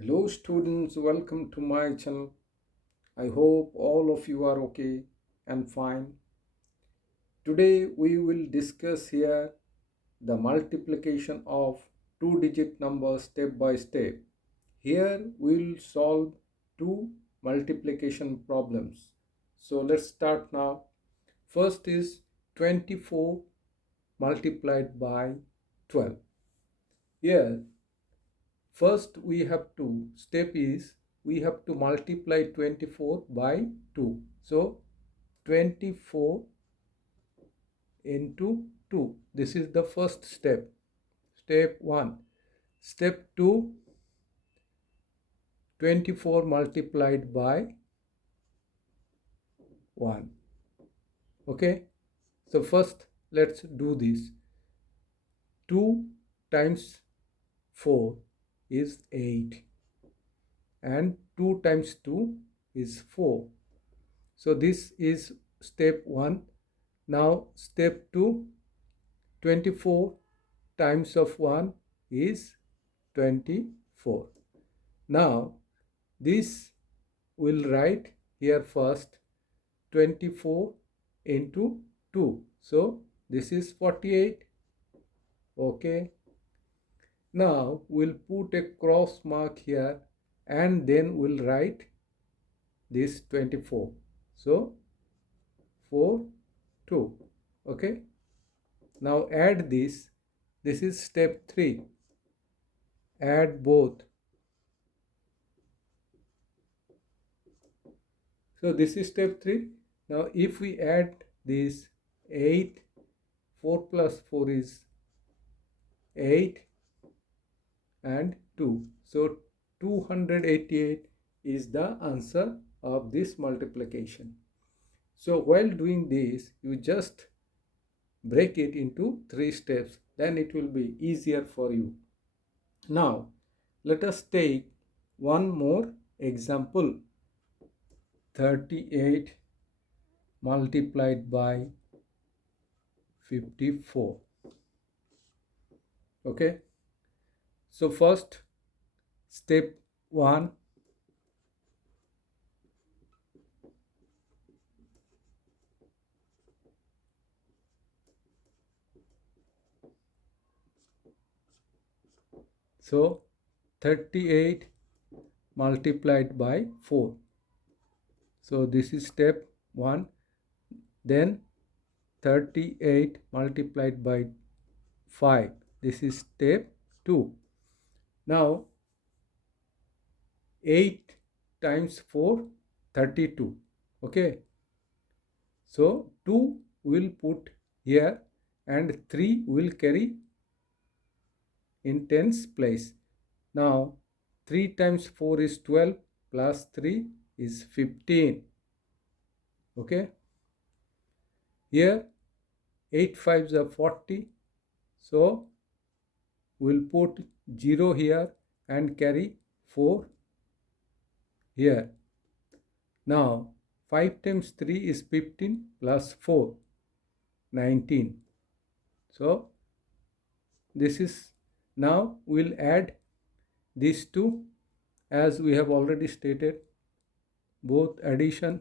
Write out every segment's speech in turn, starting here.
Hello students, welcome to my channel. I hope all of you are okay and fine. Today we will discuss here the multiplication of two-digit numbers step by step. Here we will solve two multiplication problems. So let's start now. First is 24 multiplied by 12. Here first we have to step is we have to multiply 24 by 2. So 24 into 2. This is the first step. Step 1. Step 2, 24 multiplied by 1. Okay. So first let's do this. 2 times 4 is 8 and 2 times 2 is 4. So this is step 1. Now step 2, 24 times of 1 is 24. Now this will write here first 24 into 2. So this is 48. Okay. Now we'll put a cross mark here and then we'll write this 24. So 4, 2. Okay. Now add this. This is step 3. Add both. So this is step 3. Now if we add this 8, 4 plus 4 is 8 and 2. So 288 is the answer of this multiplication. So while doing this, you just break it into 3 steps. Then it will be easier for you. Now let us take one more example. 38 multiplied by 54. Okay. So first step 1. So 38 multiplied by 4. So this is step 1. Then 38 multiplied by 5. This is step 2. Now 8 times 4, 32. Okay. So 2 will put here and 3 will carry in tens place. Now 3 times 4 is 12 plus 3 is 15. Okay. Here 8 fives are 40. So we'll put 0 here and carry 4 here. Now 5 times 3 is 15 plus 4, 19. So this is, now we'll add these two as we have already stated, both addition,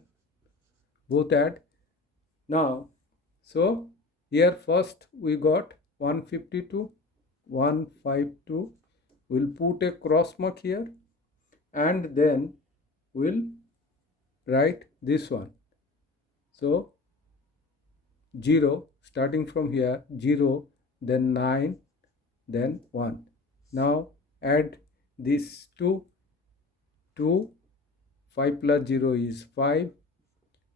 both add. Now so here first we got 152, 152. We'll put a cross mark here and then we'll write this one. So 0 starting from here, 0, then 9, then 1. Now add these two. 5 plus 0 is 5,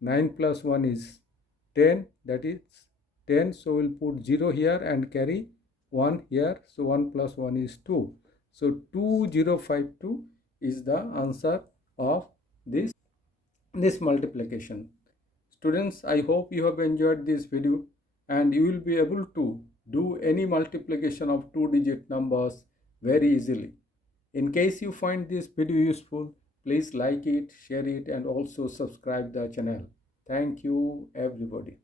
9 plus 1 is 10, that is 10. So we'll put 0 here and carry 1 here. So 1 plus 1 is 2. So 2052 is the answer of this multiplication. Students, I hope you have enjoyed this video and you will be able to do any multiplication of two-digit numbers very easily. In case you find this video useful, please like it, share it and also subscribe the channel. Thank you everybody.